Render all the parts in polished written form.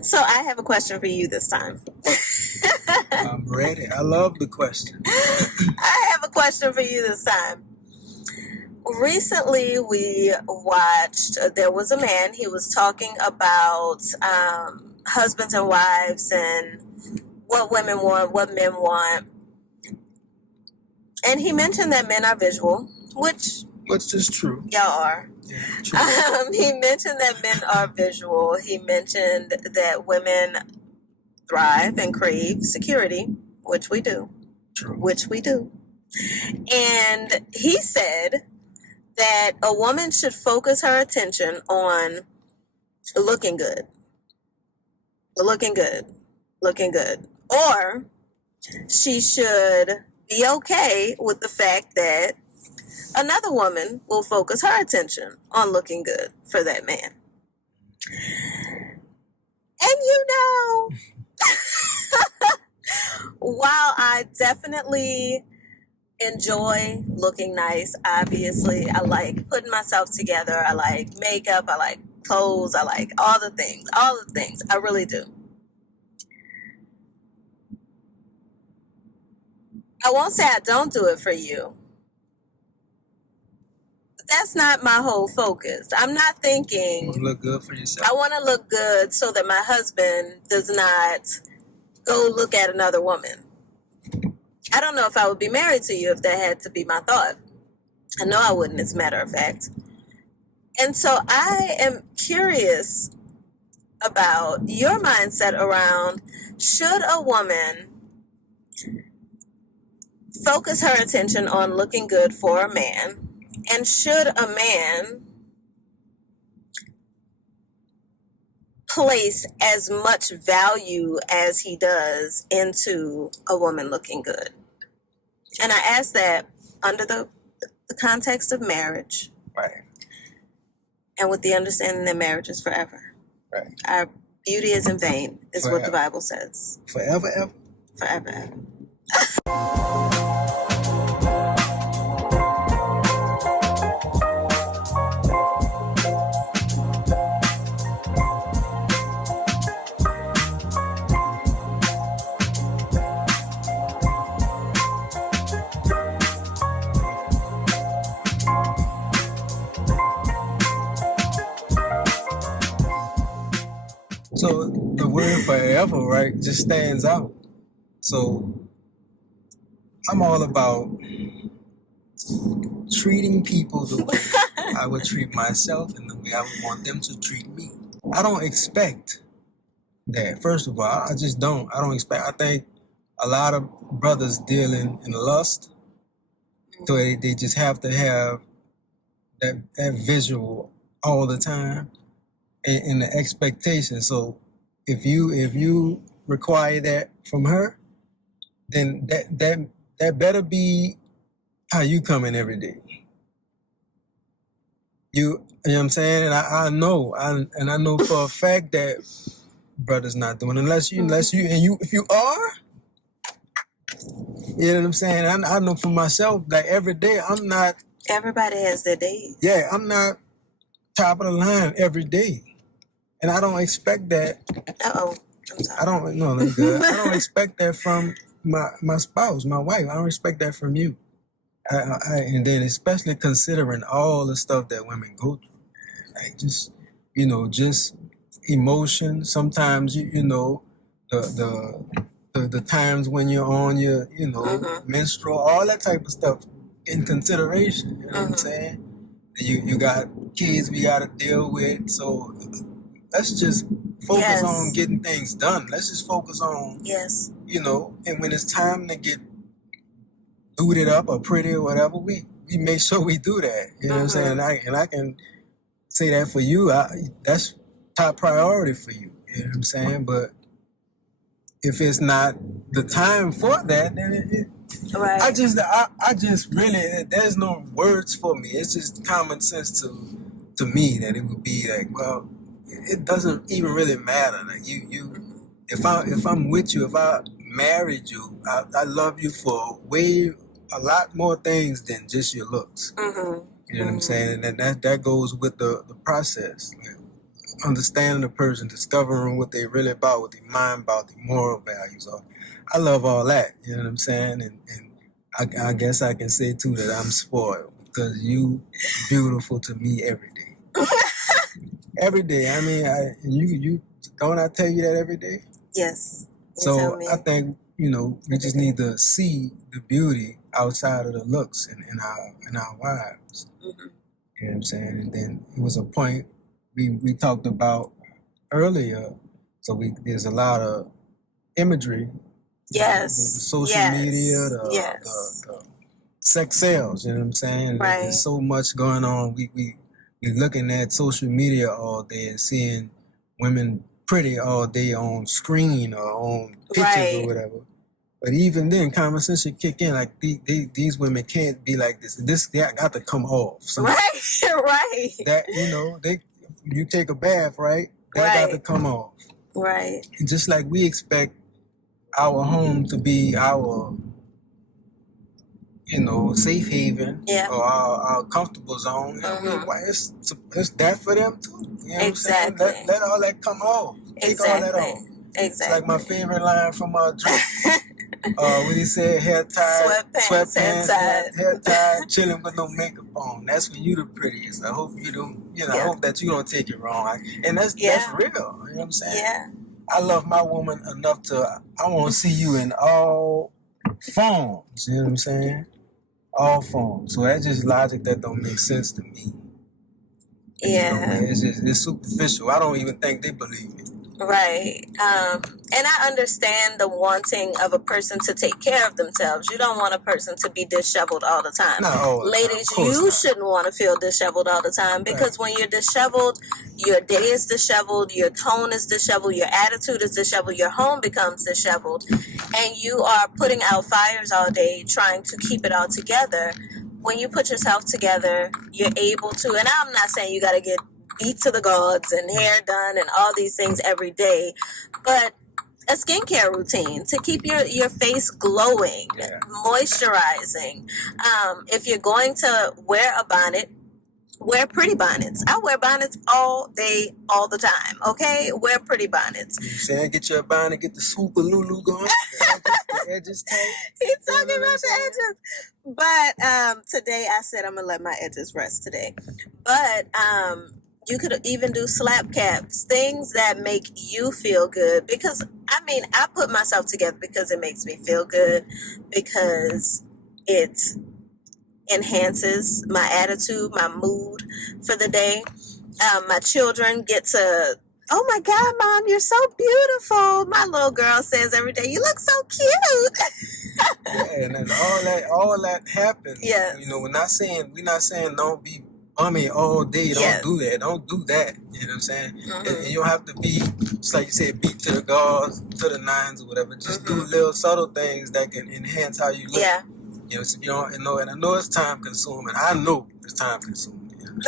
So I have a question for you this time. I'm ready. I love the question. I have a question for you this time. Recently, we watched, there was a man, he was talking about husbands and wives and what women want, what men want. And he mentioned that men are visual, which is true. y'all are. Yeah, true. He mentioned that men are visual. He mentioned that women thrive and crave security, which we do. True. Which we do. And he said that a woman should focus her attention on looking good. Looking good. Looking good. Or she should be okay with the fact that another woman will focus her attention on looking good for that man. And you know, while I definitely enjoy looking nice, obviously, I like putting myself together, I like makeup, I like clothes, I like all the things, I really do. I won't say I don't do it for you. That's not my whole focus. I'm not thinking. You want to look good for yourself? I want to look good so that my husband does not go look at another woman. I don't know if I would be married to you if that had to be my thought. I know I wouldn't, as a matter of fact. And so I am curious about your mindset around, should a woman focus her attention on looking good for a man? And should a man place as much value as he does into a woman looking good? And I ask that under the context of marriage. Right. And with the understanding that marriage is forever. Right. Our beauty is in vain, is Forever. what the Bible says. Forever, ever? Forever, ever. So the word forever, right, just stands out. So I'm all about treating people the way I would treat myself and the way I would want them to treat me. I don't expect that. First of all, I just don't. I don't expect. I think a lot of brothers deal in lust, so they just have to have that visual all the time and the expectation. So if you require that from her, then that better be how you come in every day. You know what I'm saying? And I know for a fact that brothers not doing, unless you if you are, you know what I'm saying? I know for myself, like every day I'm not. Everybody has their days. Yeah, I'm not top of the line every day. And I don't expect that. Uh-oh. I'm sorry. I don't expect that from my spouse, my wife. I don't expect that from you. And then especially considering all the stuff that women go through, like just emotion. Sometimes the times when you're on your menstrual, all that type of stuff in consideration. You know what I'm saying? You got kids we got to deal with, so let's just focus on getting things done. Let's just focus on and when it's time to get booted up or pretty or whatever, we make sure we do that. You know what I'm saying? And I can say that for you. That's top priority for you. You know what I'm saying? But if it's not the time for that, then right. I just really, there's no words for me. It's just common sense to me that it would be like, well, it doesn't even really matter. Like if I'm with you, if I married you, I love you for a lot more things than just your looks. You know what I'm saying? And that goes with the process. Like, understanding the person, discovering what they really about, what they mind about, their moral values are. I love all that, you know what I'm saying? And I guess I can say too that I'm spoiled because you beautiful to me every day. Every day. I mean, you don't I tell you that every day? Yes. So I think, you know, we just need to see the beauty outside of the looks in our wives. You know what I'm saying? And then it was a point we talked about earlier. So there's a lot of imagery. Yes. The social media, the sex sales, you know what I'm saying? Right. There's so much going on. We looking at social media all day and seeing women pretty all day on screen or on pictures or whatever. But even then, common sense should kick in. Like these women can't be like this. They got to come off. Right, right. That you take a bath, right? That got to come off. Right. And just like we expect our home to be our, you know, safe haven or our comfortable zone. I mean, it's that for them too. You know what I'm saying? Let all that come off. Take all that off. It's like my favorite line from Drake. When he said hair tied, sweatpants, hair tied, chilling with no makeup on. That's when you the prettiest. I hope you don't, I hope that you don't take it wrong. And that's real. You know what I'm saying? Yeah. I love my woman enough I want to see you in all forms. You know what I'm saying? All forms. So that's just logic that don't make sense to me. Yeah. It's superficial. I don't even think they believe it. Right. And I understand the wanting of a person to take care of themselves. You don't want a person to be disheveled all the time. No, ladies, you shouldn't want to feel disheveled all the time because when you're disheveled, your day is disheveled, your tone is disheveled, your attitude is disheveled, your home becomes disheveled, and you are putting out fires all day trying to keep it all together. When you put yourself together, you're able to, and I'm not saying you got to get beat to the gods and hair done and all these things every day, but a skincare routine to keep your face glowing, moisturizing. If you're going to wear a bonnet, wear pretty bonnets. I wear bonnets all day, all the time. Okay, wear pretty bonnets. You saying get your bonnet, get the super Lulu going. The edges tight. He's talking about the edges. But today I said I'm gonna let my edges rest today. But you could even do slap caps, things that make you feel good. Because, I mean, I put myself together because it makes me feel good, because it enhances my attitude, my mood for the day. My children get to, oh my God, Mom, you're so beautiful. My little girl says every day, you look so cute. And then all that happens. Yes. You know, we're not saying don't be bummy all day. Don't do that. Don't do that. You know what I'm saying? And you don't have to be, just like you said, beat to the gods, to the nines or whatever. Just do little subtle things that can enhance how you look. Yeah. You know, so you don't know, and I know it's time consuming. I know it's time consuming. You know?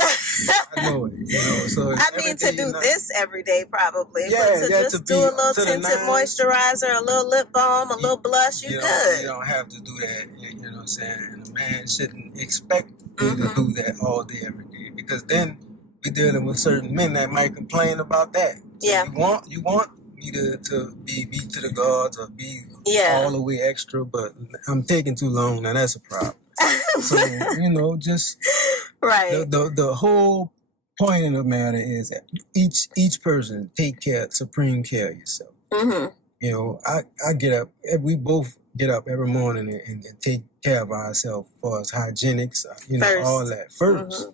I know it. You know, so I mean, to do this every day probably. But to just do a little tinted moisturizer, a little lip balm, a little blush, you good. You don't have to do that. You know what I'm saying? And a man shouldn't expect you to do that all day, every day, because then we're dealing with certain men that might complain about that. So you want me to be beat to the gods or be all the way extra, but I'm taking too long. Now that's a problem. So, you know, just the whole point of the matter is that each person take supreme care of yourself. You know, I get up, we both get up every morning and take care of ourselves as far as hygienics, you know, all that first.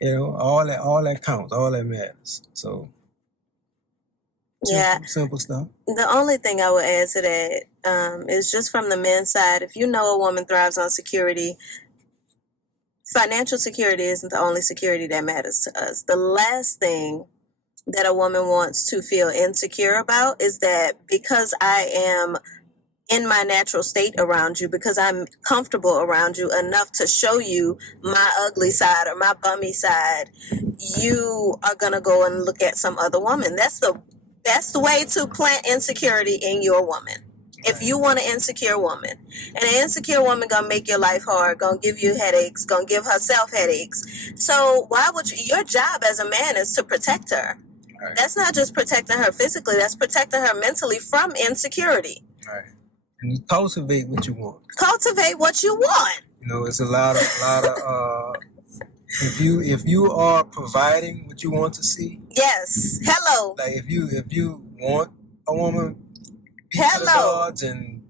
You know, all that counts, all that matters. So simple stuff. The only thing I would add to that is just from the men's side, if you know a woman thrives on security, financial security isn't the only security that matters to us. The last thing that a woman wants to feel insecure about is that because I am in my natural state around you, because I'm comfortable around you enough to show you my ugly side or my bummy side, you are going to go and look at some other woman. That's the best way to plant insecurity in your woman. If you want an insecure woman, and an insecure woman gonna make your life hard, gonna give you headaches, gonna give herself headaches. So why would your job as a man is to protect her. Right. That's not just protecting her physically, that's protecting her mentally from insecurity. Right. And you cultivate what you want. Cultivate what you want. You know, it's a lot of if you are providing what you want to see. Yes. Hello. Like if you want a woman beat to the Hello. odds and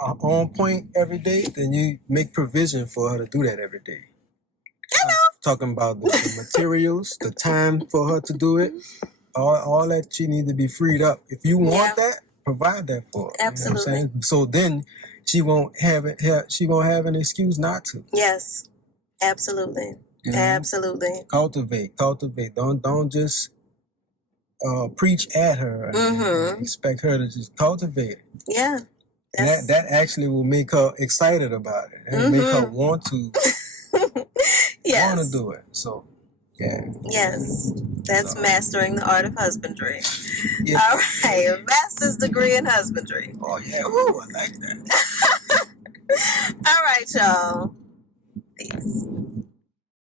on point every day, then you make provision for her to do that every day. Hello. I'm talking about the materials, the time for her to do it, all that she need to be freed up. If you want that, provide that for her. Absolutely. You know what I'm saying? So then she won't have an excuse not to. Yes. Absolutely. You know? Absolutely. Cultivate. Don't just preach at her and expect her to just cultivate it. Yeah. And that actually will make her excited about it and make her want to want to do it. So, yeah. Yes. That's mastering the art of husbandry. Yeah. All right. A master's degree in husbandry. Oh, yeah. Ooh, I like that. All right, y'all.